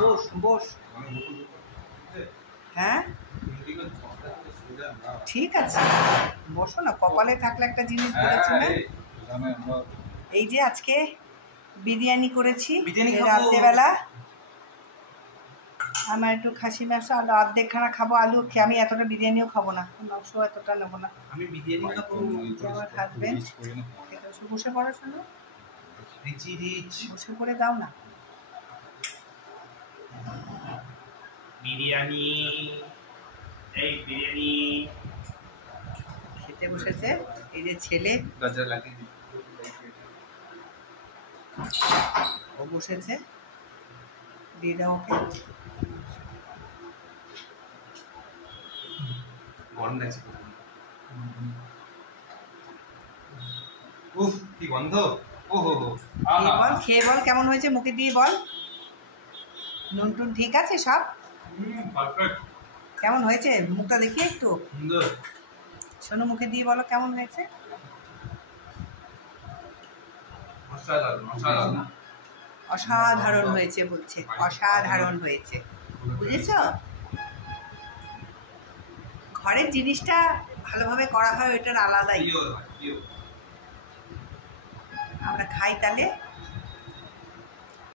বস বস। হ্যাঁ ঠিক আছে, বসো না। কপালে থাকলে একটা জিনিস বলেছি না। এই যে আজকে বিরিয়ানি করেছি রাত্রেবেলা। আমার একটু খাসি মাংস আর অর্ধেক খানা খাবো আলু খেয়ে। আমি এতটা বিরিয়ানিও খাবো না, মাংস এতটা নেবো না। আমি বিরিয়ানি খাবো। আমার হাজবেন্ড বসে পড়ো, শোনো বসে পড়ে দাও না। বিরিয়ানি, এই বিরিয়ানি খেতে বসেছে। এই যে ছেলে ও বসেছে, দিয়ে দাও ওকে। গরম লাগছে। উফ কি গন্ধ। ওহো হো, খেয়ে বল কেমন হয়েছে, মুখে দিয়ে বল। নুন টুন ঠিক আছে সব? পারফেক্ট। কেমন হয়েছে মুখটা দেখি একটু। সুন্দর। শোনো মুখে দিয়ে বলো কেমন হয়েছে। অসাধারণ হয়েছে বলছে, অসাধারণ হয়েছে, বুঝেছ? ঘরের জিনিসটা ভালোভাবে করা হয়, ওইটার আলাদাই। আমরা খাই তাহলে।